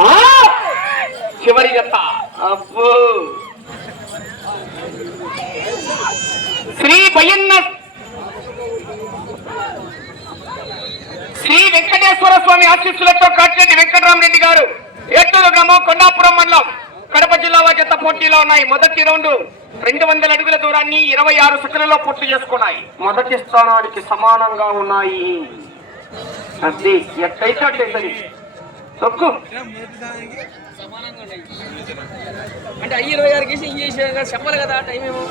ఆ! చివరి జత అబ్బో. శ్రీ బయ్యన్న శ్రీ వెంకటేశ్వర స్వామి ఆశీస్సులతో కాటిరెడ్డి వెంకటరామరెడ్డి గారు ఏటూరు గ్రామం కొండాపురం మండలం కడప జిల్లా జత పోటీలో ఉన్నాయి. మొదటి రౌండ్ రెండు వందల అడుగుల దూరాన్ని ఇరవై ఆరు సెకండ్లలో పూర్తి చేసుకున్నాయి. మొదటి స్థానానికి సమానంగా ఉన్నాయి. అది ఎట్టయితే అట్లయితే తొక్కు అంటే అయ్యి ఇరవై ఆరు కేసు చేసే కదా చెప్పాలి కదా టైం ఏమో.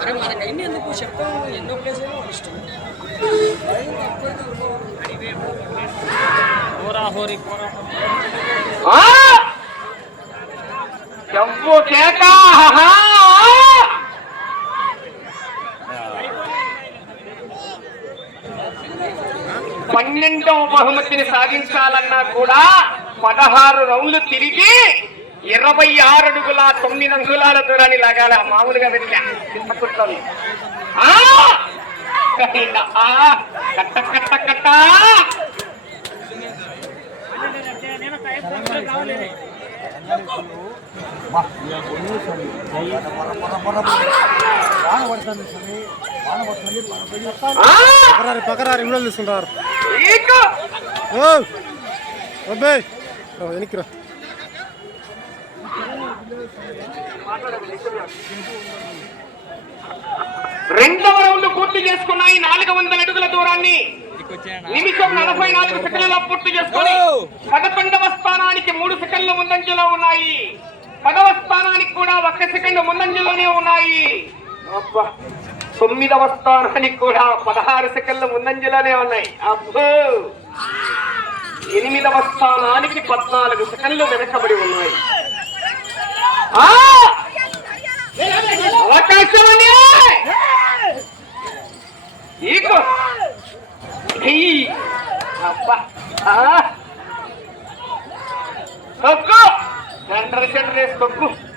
అరే మనకి అన్ని ఎందుకు? చెప్తాం ఎన్నో ప్లేస్ ఏమో ఇష్టం! చెప్పు కేక ఆహా! పన్నెండవ బహుమతిని సాధించాలన్నా కూడా పదహారు రౌండ్లు తిరిగి ఇరవై ఆరు అడుగుల తొమ్మిది అంగుళాల దూరాన్ని లాగాల మామూలుగా వెళ్ళా చింతకుంటాను కట్ట కట్ట కట్ట పకరారి పకరారి ఇంట్లో చూస్తున్నారు వెనక్కిరా. రెండవ రౌండ్ పూర్తి చేసుకున్నాయి నాలుగు వందల అడుగుల దూరాన్ని నిమిషం నలభై నాలుగు సెకండ్లలో పూర్తి చేసుకొని పదకొండవ స్థానానికి మూడు సెకండ్ల ముందంజలో ఉన్నాయి. పదవ స్థానానికి కూడా ఒక్క సెకండ్ ముందంజలోనే ఉన్నాయి. తొమ్మిదవ స్థానానికి కూడా పదహారు సెకండ్ల ముందంజలోనే ఉన్నాయి. అబ్బో! ఎనిమిదవ స్థానానికి పద్నాలుగు సెకండ్లు వెనకబడి ఉన్నాయి. ఆ! అవకాశం అండి! ఆ! తొక్కు! సెంటర్ సెంటర్ వేసి తొక్కు!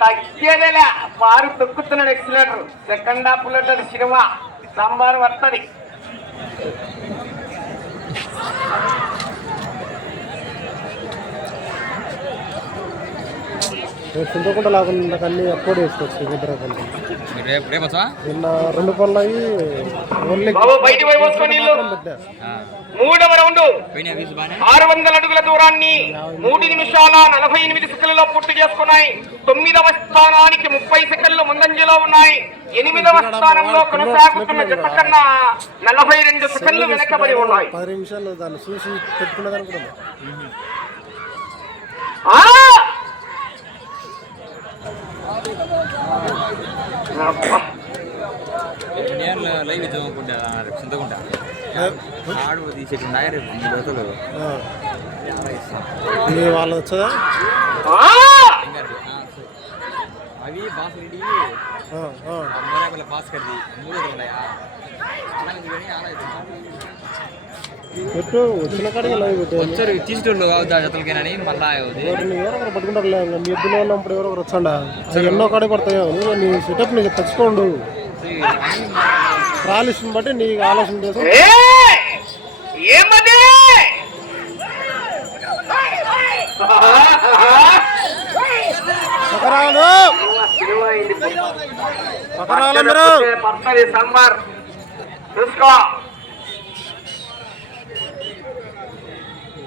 తగ్గేదేలే. వారు తొక్కుతున్నాడు ఎక్సిలేటర్. సెకండ్ హాఫ్లో సినిమా. సంబారం వస్తుంది చింతకుండా లేకుండా అన్ని అప్పుడు వేసుకోవచ్చు ఇద్దరు పనులు రేపు రేపు వచ్చా నిన్న రెండు పనులు అయ్యి ఓన్లీ బాబు బయటికి పోయి పోసుకొని ఇల్లు పెట్టా మూడవ రౌండ్ ఆరు వందల అడుగుల దూరాన్ని మూడు నిమిషాల నలభై ఎనిమిది సెకండ్లలో పూర్తి చేసుకున్నాయి. తొమ్మిదవ స్థానానికి ముప్పై సెకండ్లు ముందంజలో ఉన్నాయి. ఎనిమిదవ స్థానంలో కొనసాగుతున్న జత కన్నా నలభై రెండు సెకండ్లు వెనకబడి ఉన్నాయి. పది నిమిషాలు దాన్ని చూసి పెట్టుకునేదాన్ని కూడా ఆ! అబ్బా. నేను లైవ్ ఇద్దాం అనుకుంటా రేపు చింతకుంటా ఆడు తీసేటి ఉన్నాయి రేపు మూడు రోజులు మీ వాళ్ళు వచ్చదా ఆ! అవి బాస్ రెడ్డి ఆ, ఆ. మూరాకుల భాస్కర్ది మూడు రోజులు ఉన్నాయా అలాగే కానీ అలా పెట్టు వచ్చిన కాడికి లైవ్ వచ్చారు తీసుకుంటూ అవుతా జతలకేనని మళ్ళా అవుతుంది ఒకటి నీ ఎవరో ఒకరు పట్టుకుంటారులే మీ ఇద్దరు ఉన్నప్పుడు ఎవరో ఒకరు వచ్చాడా ఎన్నో కాడే పడతాయో నువ్వు నీ సెటప్ నీకు తెచ్చుకోండు ఆలోచన బట్టి నీకు ఆలోచన చేసి ఏ! ఏమది పకరాలు పకరాలు మీరు పచ్చడి సాంబార్ చూసుకో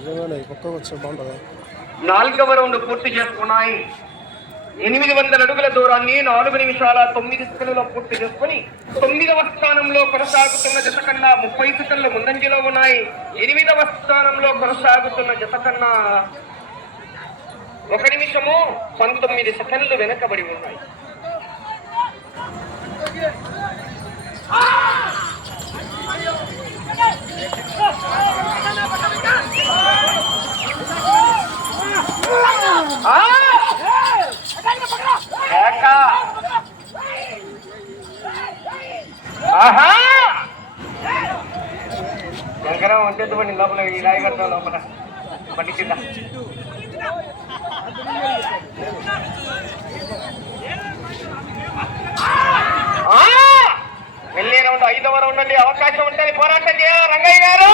నిజంగానే వచ్చి బాగుంటుందా నాలుగవ రౌండ్ పూర్తి చేసుకున్నాయి. ఎనిమిది వందల అడుగుల దూరాన్ని నాలుగు నిమిషాల తొమ్మిది సెకండ్లలో పూర్తి చేసుకుని తొమ్మిదవ స్థానంలో కొనసాగుతున్న జత కన్నా ముప్పై సెకండ్లు ముందంజలో ఉన్నాయి. ఎనిమిదవ స్థానంలో కొనసాగుతున్న జత కన్నా ఒక నిమిషము పంతొమ్మిది సెకండ్లు వెనకబడి ఉన్నాయి. ఆ! ఆహా! శంకరం ఉంటే లోపల ఈ రాయి కడతా లోపల. పండించిందా వెళ్ళే రౌండ్ ఐదవ రౌండ్ అండి. అవకాశం ఉంటుంది పోరాటం చేయాలి రంగయ్య గారు!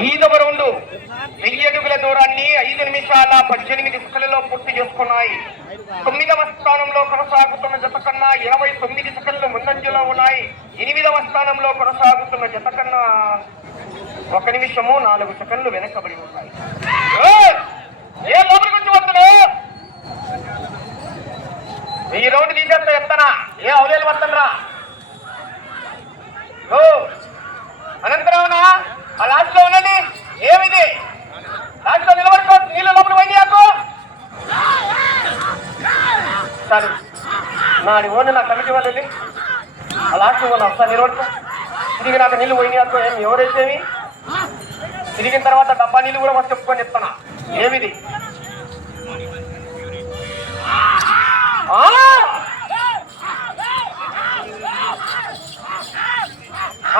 ఐదవ రౌండ్ వెయ్యి అడుగుల దూరాన్ని ఐదు నిమిషాల పద్దెనిమిది సెకండ్లలో పూర్తి చేసుకున్నాయి. తొమ్మిదవ స్థానంలో కొనసాగుతున్న జత కన్నా ఇరవై తొమ్మిది సెకండ్లు ముందంజలో ఉన్నాయి. ఎనిమిదవ స్థానంలో కొనసాగుతున్న జత కన్నా ఒక నిమిషము నాలుగు సెకండ్లు వెనకబడి ఉన్నాయి. ఏయ్! ఏ లోపలికి వచ్చి వస్తున్నావు ఈ రౌండ్ తీసేస్తా ఎత్తనా ఏ అవలేలు వస్తుండ్రా ఓ! అనంతరావునా? ఆ లాస్ట్లో ఉండండి ఏమిది? లాస్ట్లో నిలబడుకో నీళ్ళ లోపల పోయి నాకు సరే నాది ఓన్లీ నా కమిటీ వాళ్ళు వెళ్ళి ఆ లాస్ట్ ఓన్ వస్తా నిలబడుకో. తిరిగి నాకు నీళ్ళు పోయినాకో ఏం ఎవరైతేవి తిరిగిన తర్వాత డబ్బా నీళ్ళు కూడా వచ్చి చెప్పుకొని చెప్తానా ఏమిది? ఆ!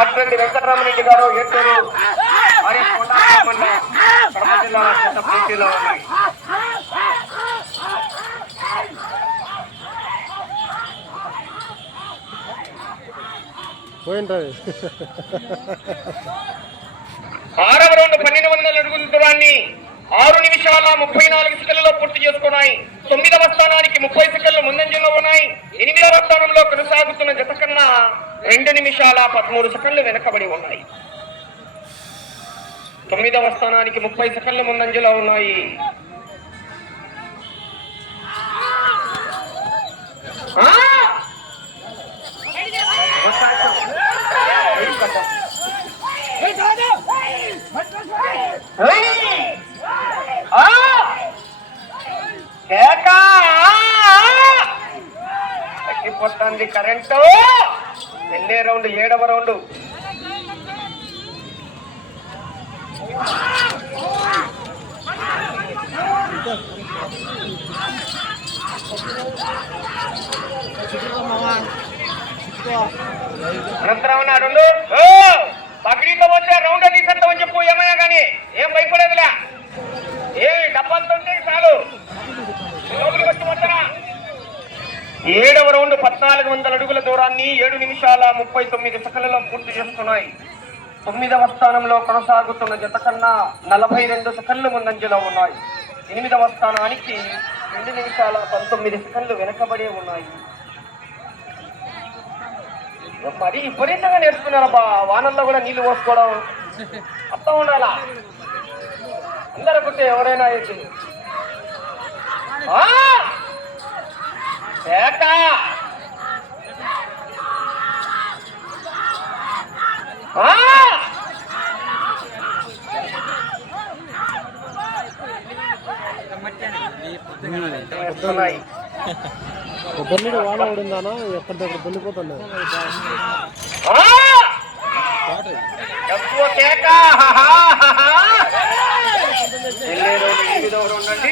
అటువంటి వెంకటరామరెడ్డి గారు ఏటూరు మరియు కొండాపురం కడప జిల్లాలో చెత్త పోటీలో ఉన్నాయి పోయింటుంది ఆరవ రౌండ్ పన్నెండు వందల అడుగుల దూరాన్ని ఆరు నిమిషాల ముప్పై నాలుగు సెకండ్లలో పూర్తి చేసుకున్నాయి. తొమ్మిదవ స్థానానికి ముప్పై సెకండ్లు ముందంజలో ఉన్నాయి. ఎనిమిదవ స్థానంలో కొనసాగుతున్న జత కన్నా రెండు నిమిషాల పదమూడు సెకండ్లు వెనకబడి ఉన్నాయి. తొమ్మిదవ స్థానానికి ముప్పై సెకండ్లు ముందంజలో ఉన్నాయి. Hey! కేక! తగ్గిపోతుంది కరెంటు. వెళ్ళే రౌండ్ ఏడవ రౌండ్. అనంతరం ఉన్నాడు పగిడితో వచ్చే రౌండ్ తీసేద్దామని చెప్పు ఏమైనా కానీ ఏం భయపడేదిలే. ఏ డబ్బాలతో చాలు. లోపలికి వచ్చి ఏడవ రౌండ్ పద్నాలుగు వందల అడుగుల దూరాన్ని ఏడు నిమిషాల ముప్పై తొమ్మిది సెకండ్లలో పూర్తి చేసుకున్నాయి. తొమ్మిదవ స్థానంలో కొనసాగుతున్న జత కన్నా నలభై రెండు సెకండ్లు ముందంజలో ఉన్నాయి. ఎనిమిదవ స్థానానికి రెండు నిమిషాల పంతొమ్మిది సెకండ్లు వెనకబడే ఉన్నాయి. మరి విపరీతంగా నేర్చుకున్నారబ్బా వానల్లో కూడా నీళ్ళు పోసుకోవడం. అర్థం ఉండాలా? అందరూ కుట్టే ఎవరైనా! ఆ! వస్తున్నాయి. కొబ్బరి నీళ్ళు వాన పడిందానా ఎక్కడి దగ్గర! ఎక్కువ కేక! హాహా! హాహా! వెళ్ళే రోజు ఎనిమిదవ రోజు ఉండండి.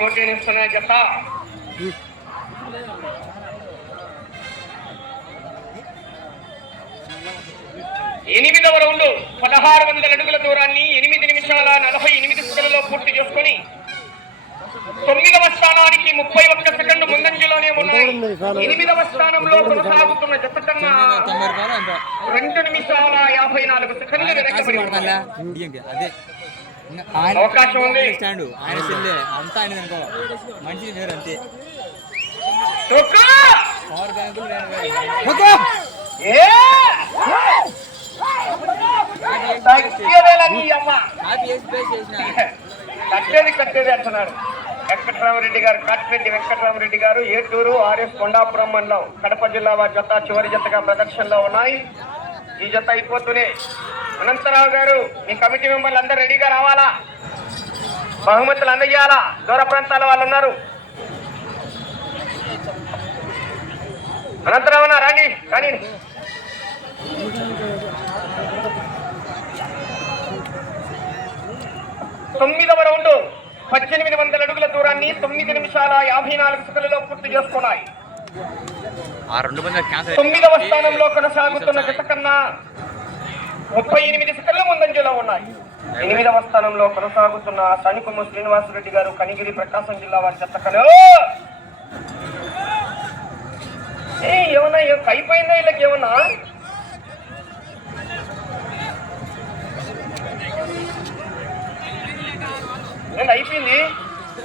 గట్టి పోటీనిస్తున్నాయి జత. ఎనిమిదవ రౌండ్ పదహారు వందల అడుగుల దూరాన్ని ఎనిమిది నిమిషాల నలభై ఎనిమిది సెకండ్లలో పూర్తి చేసుకొని తొమ్మిదవ స్థానానికి ముప్పై ఒక్క సెకండ్ ముందంజలోనే ఉన్నాయి. ఎనిమిదవ స్థానంలో కొనసాగుతున్న జత కన్నా రెండు నిమిషాల యాభై నాలుగు సెకండ్లు వెనకబడి అవకాశం ఉంది. స్టాండ్ ఆయన సెల్లే అంతా ఆయన అనుకో వేరు అంతే! పవర్ బ్యాంకులు కట్టేది కట్టేది అంటున్నాడు. వెంకటరామరెడ్డి గారు కాటిరెడ్డి వెంకటరామరెడ్డి గారు ఏటూరు ఆర్ఎస్ కొండాపురం మండలం కడప జిల్లా వారి జత చివరి జతగా ప్రదర్శనలో ఉన్నాయి. ఈ జత అయిపోతూనే అనంతరావు గారు మీ కమిటీ మెంబర్లు అందరూ రెడీగా రావాలా? బహుమతులు అందజేయాలా? దూర ప్రాంతాల వాళ్ళు ఉన్నారు. అనంతరావు రండి కానీ తొమ్మిదవ రౌండ్ పద్దెనిమిది వందల అడుగుల దూరాన్ని తొమ్మిది నిమిషాల యాభై నాలుగు సెకండ్లలో పూర్తి చేసుకున్నాయి. తొమ్మిదవ స్థానంలో కొనసాగుతున్న జత కన్నా ముప్పై ఎనిమిది సెకండ్ల ముందంజలో ఉన్నాయి. ఎనిమిదవ స్థానంలో కొనసాగుతున్న సనికుమ శ్రీనివాసరెడ్డి గారు కనిగిరి ప్రకాశం జిల్లా వారి చెత్తకలు ఏ ఏమన్నా అయిపోయిందా వీళ్ళకి ఏమన్నా? నేను అయిపోయింది?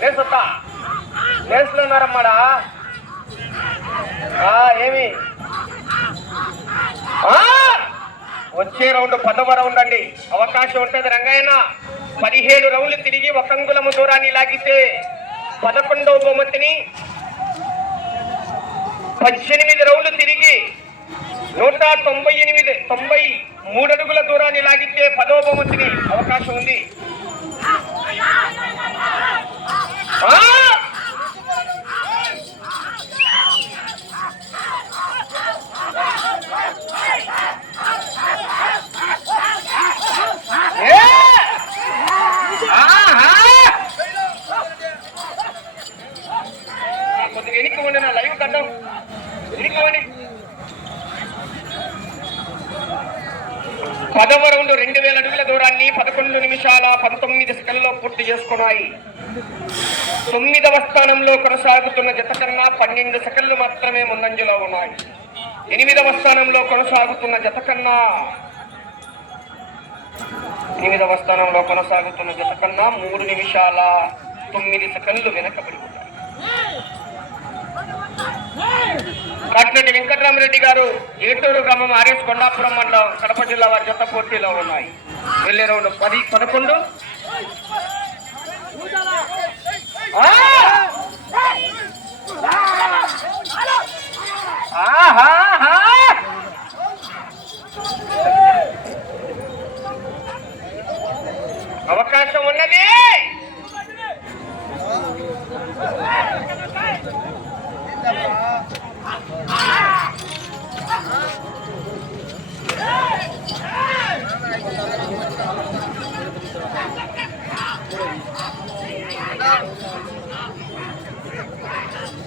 లేసొత్తా లేసులో ఉన్నారమ్మాడా ఏమి? ఆ? వచ్చే రౌండ్ పదవ రౌండ్ అండి. అవకాశం ఉంటుంది రంగయ్యన పదిహేడు రౌండ్లు తిరిగి ఒక అంగులము దూరాన్ని లాగితే పదకొండవ బహుమతిని పద్దెనిమిది రౌండ్లు తిరిగి నూట తొంభై ఎనిమిది తొంభై మూడు అడుగుల దూరాన్ని లాగితే పదవ బహుమతిని అవకాశం ఉంది. కొద్దిగా ఎన్నికోండి నా లైవ్ కట్టం. ఎన్నికోండి పదవ రౌండ్ రెండు వేల అడుగుల దూరాన్ని పదకొండు నిమిషాల పంతొమ్మిది సెకండ్లో పూర్తి చేసుకున్నాయి. తొమ్మిదవ స్థానంలో కొనసాగుతున్న జత కన్నా పన్నెండు సెకండ్లు మాత్రమే ముందంజలో ఉన్నాయి. ఎనిమిదవ స్థానంలో కొనసాగుతున్న జత కన్నా ఎనిమిదవ స్థానంలో కొనసాగుతున్న జత కన్నా మూడు నిమిషాల తొమ్మిది సెకండ్లు వెనకబడి ఉన్నాయి వెంకటరామరెడ్డి గారు ఏటూరు గ్రామం ఆర్ఎస్ కొండాపురం మండలం కడప జిల్లా వారి జత పోటీలో ఉన్నాయి. వెళ్ళే రౌండ్ పది పదకొండు. ఆహా!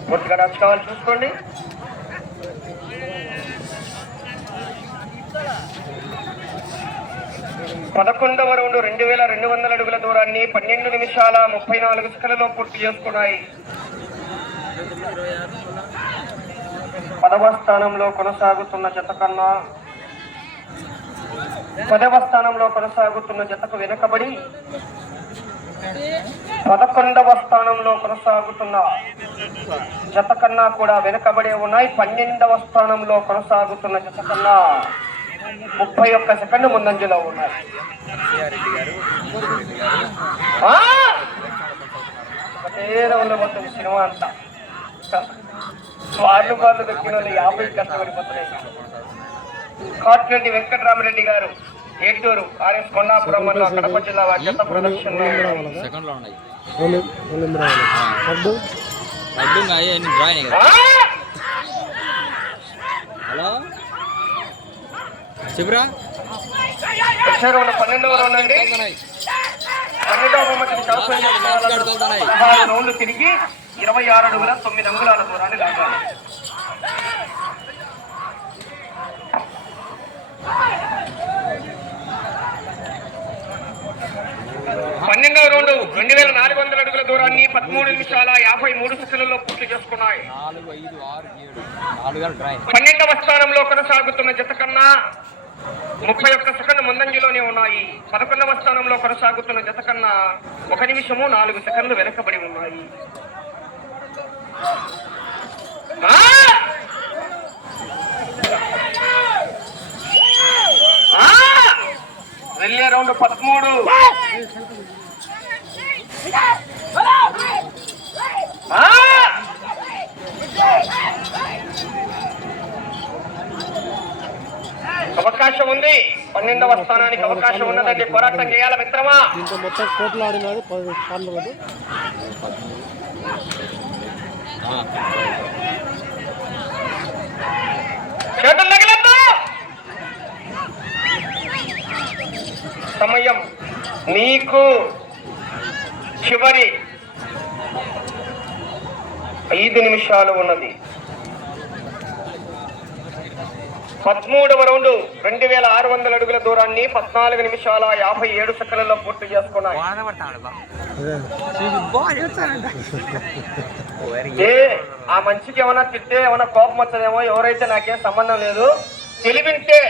పూర్తిగా నచ్చుకోవాలి చూసుకోండి. పదకొండవ రౌండ్ రెండు వేల రెండు వందల అడుగుల దూరాన్ని పన్నెండు నిమిషాల ముప్పై నాలుగు సెకండ్లలో పూర్తి చేసుకున్నాయి. పదవ స్థానంలో కొనసాగుతున్న జత కన్నా పదవ స్థానంలో కొనసాగుతున్న జతకు వెనుకబడి పదకొండవ స్థానంలో కొనసాగుతున్న జత కన్నా కూడా వెనుకబడి ఉన్నాయి. పన్నెండవ స్థానంలో కొనసాగుతున్న జత కన్నా ముప్పై ఒక్క సెకండ్ ముందంజలో ఉన్నాయి. ఒకటే రౌండ్ పోతుంది సినిమా అంతా. వాళ్ళు వాళ్ళు దక్కిన యాభై కష్టపడిపోతున్నాయి. కాటిరెడ్డి వెంకటరామరెడ్డి గారు ఏటూరు ఆర్ఎస్ కొండాపురం మండలం కడప జిల్లా వారి ప్రదర్శన! హలో? పన్నెండవ రౌండ్ అండి. పన్నెండవ రౌండ్లు తిరిగి ఇరవై ఆరు అడుగుల తొమ్మిది అంగుళాల దూరాన్ని లాగాలి పన్నెండవ రౌండ్ రెండు వేల నాలుగు వందల అడుగుల దూరాన్ని పదమూడు నిమిషాల యాభై మూడు సెకండ్లలో పూర్తి చేసుకున్నాయి. పన్నెండవ స్థానంలో కొనసాగుతున్న జత కన్నా ముప్పై ఒక్క సెకండ్ ముందంజలోనే ఉన్నాయి పదకొండవ స్థానంలో కొనసాగుతున్న జత కన్నా ఒక నిమిషము నాలుగు సెకండ్లు వెనకబడి ఉన్నాయి! వెళ్ళే రౌండ్ పదమూడు! అవకాశం ఉంది. పన్నెండవ స్థానానికి అవకాశం ఉన్నదండి. పోరాటం చేయాల మిత్రమా? దీంతో మొత్తం కోట్లు ఆడినది పది. చేతులు తగిలద్దు? సమయం. నీకు చివరి ఐదు నిమిషాలు ఉన్నది. పదమూడవ రౌండ్ రెండు వేల ఆరు వందల అడుగుల దూరాన్ని పద్నాలుగు నిమిషాల యాభై ఏడు సెకండ్లలో పూర్తి చేసుకున్నాయి. ఏ ఆ మనిషికి ఏమైనా తిట్టే ఏమైనా కోపం వచ్చదేమో ఎవరైతే నాకేం సంబంధం లేదు తెలివింటే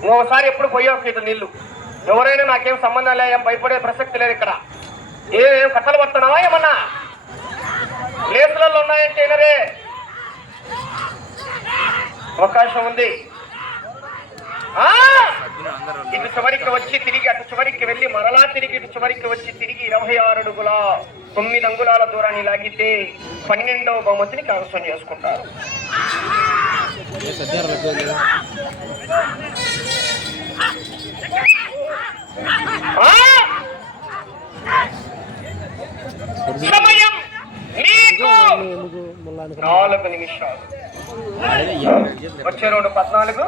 ఇంకోసారి ఎప్పుడు పోయావు ఇటు నీళ్ళు. ఎవరైనా నాకేం సంబంధం లేదు ఏం భయపడే ప్రసక్తి లేదు ఇక్కడ. ఏ కట్టలు పడుతున్నావా ఏమన్నా? ప్లేసులలో ఉన్నాయంటే ఏనరే అవకాశం ఉంది. ఇటు చివరికి వచ్చి తిరిగి అటు చివరికి వెళ్ళి మరలా తిరిగి ఇటు చివరికి వచ్చి తిరిగి ఇరవై ఆరు అడుగుల తొమ్మిది అంగుళాల దూరాన్ని లాగితే పన్నెండవ బహుమతిని కైవసం చేసుకుంటారు. ఆ! సమయం మీకు ఎందుకు మళ్ళీ ఆయనకు నాలుగు నిమిషాలు. వచ్చే రెండు పద్నాలుగు.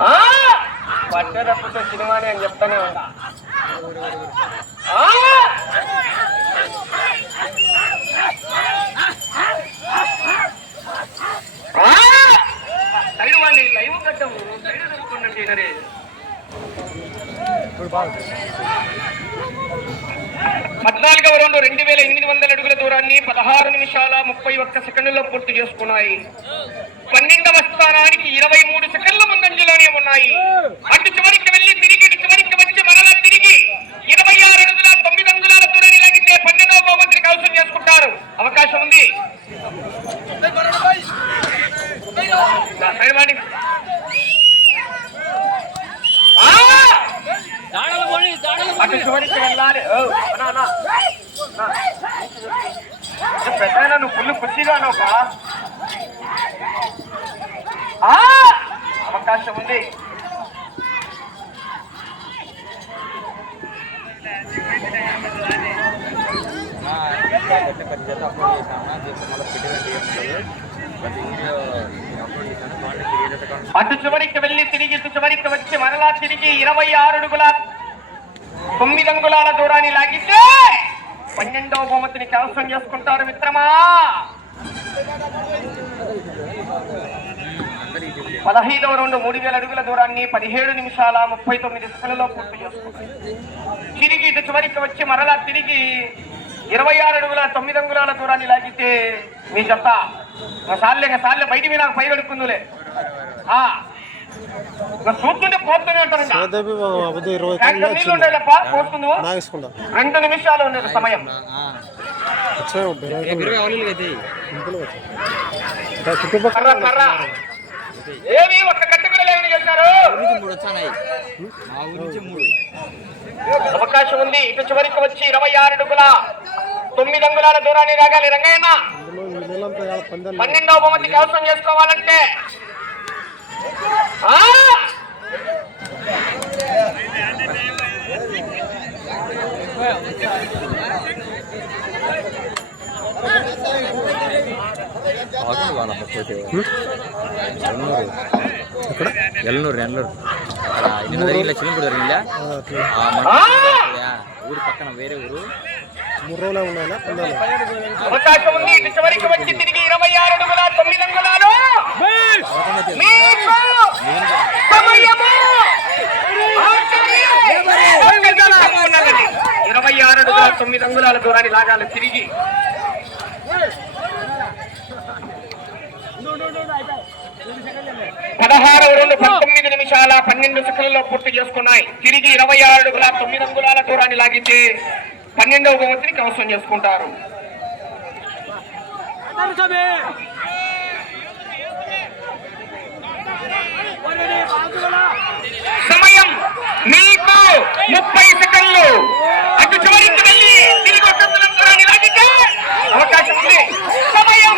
ఆ! పట్టేటప్పుడు సినిమానే అని చెప్తానే ఉన్నా. పద్నాలుగవ రెండు రెండు వేల ఎనిమిది వందల అడుగుల దూరాన్ని పదహారు నిమిషాల ముప్పై ఒక్క సెకండ్లలో పూర్తి చేసుకున్నాయి. పన్నెండవ స్థానానికి ఇరవై మూడు సెకండ్ల ముందంజలోనే ఉన్నాయి. అటు చివరికి వెళ్ళి తిరిగి చివరికి వచ్చి మరలా తిరిగి ఇరవై ఆరు అడుగుల తొమ్మిది అంగుళాల దూరాన్ని లాగితే పన్నెండవ బహుమతిని కవసం చేసుకుంటారు. అవకాశం ఉంది. అటు చివరికి వెళ్ళాలి. పెద్ద నువ్వు ఫుల్ ఖుషిగా ఉన్నావుపా. ఆ అవకాశం ఉంది. ప్రతి జత అప్లోడ్ చేశాను దీంట్లో మళ్ళీ పెట్టేదండి అటు చివరికి వెళ్ళి తిరిగి ఇటు చివరికి వచ్చి మరలా తిరిగి ఇరవై ఆరు అడుగుల తొమ్మిది అంగుళాల దూరాన్ని లాగితే పన్నెండవ బహుమతిని కవసం చేసుకుంటారు మిత్రమా. పదహైదవ రెండు మూడు వేల అడుగుల దూరాన్ని పదిహేడు నిమిషాల ముప్పై తొమ్మిది సెకండ్లలో పూర్తి చేసుకున్నాయి తిరిగి ఇటు చివరికి వచ్చి మరలా తిరిగి ఇరవై ఆరు అడుగుల తొమ్మిది అంగుళాల దూరాన్ని లాగితే మీ జత సార్లే సార్లే బయట మీద పై. ఇంకా చూస్తుంటే పోతూనే ఉంటాను రెండు నిమిషాలు ఉండేది సమయం. ఏమి ఒక్క కూడా లేవని మా ఊరి నుంచి మూడు. అవకాశం ఉంది. ఇటు చివరికి వచ్చి ఇరవై ఆరు అడుగుల తొమ్మిది అంగుళాల దూరాన్ని రాగాలి. రంగయ్యన్న పన్నెండవ బహుమతి కవసం చేసుకోవాలంటే. ఎల్లూరు ఎల్లూరు అక్కడ నిన్న జరిగిన చిలుంపుడు జరిగిందా? ఊరు పక్కన వేరే ఊరు? మూడు రోజులే ఉన్నాయా అవకాశం ఉంది. చివరికి వచ్చి తిరిగి ఇరవై ఆరు అడుగుల తొమ్మిది అంగుళాలు. మీకు సమయము! ఇరవై ఆరు అడుగుల తొమ్మిది అంగుళాల దూరాన్ని లాగాలి తిరిగి పదహారు రెండు పంతొమ్మిది నిమిషాల పన్నెండు సెకండ్లలో పూర్తి చేసుకున్నాయి. తిరిగి ఇరవై ఆరు అడుగుల తొమ్మిది అంగుళాల దూరాన్ని లాగితే పన్నెండవ బహుమతిని కవసం చేసుకుంటారు. సమయం మీకు ముప్పై సెకండ్లు అటు చివరికి వెళ్ళి తిరిగి వస్తున్న దూరాన్ని లాగితే అవకాశం ఉంది సమయం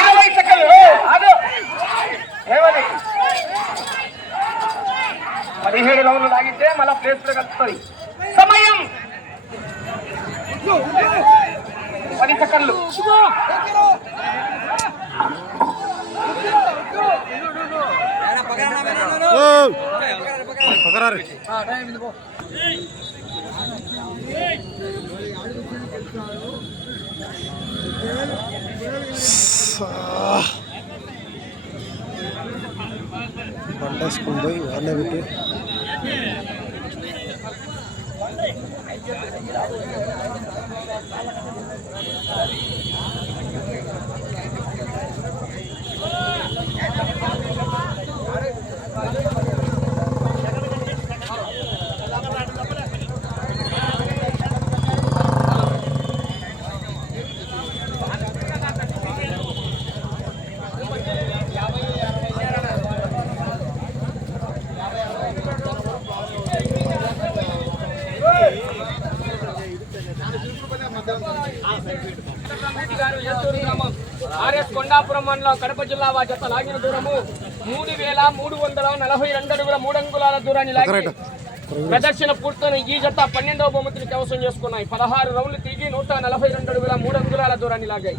ఇరవై సెకండ్లు ఆగు. ఏమది పదిహేడు రౌండ్లు లాగితే మళ్ళీ ప్లేస్లో కలుస్తుంది సమయం పది సెకండ్లు ఓయ్! స్కూల్ రే. సా. బండ పోయి వాడినే పెట్టి రెడ్డి గారు ఎత్తూరు గ్రామం ఆర్ఎస్ కొండాపురం మండలం కడప జిల్లా వారి జత లాగిన దూరము మూడు వేల మూడు వందల నలభై రెండు అడుగుల మూడు అంగుళాల దూరాన్ని లాగి ప్రదర్శన పూర్తయిన ఈ జత పన్నెండవ బహుమతిని కవసం చేసుకున్నాయి. పదహారు రౌండ్లు తిరిగి నూట నలభై రెండు అడుగుల మూడు అంగుళాల దూరాన్ని లాగాయి.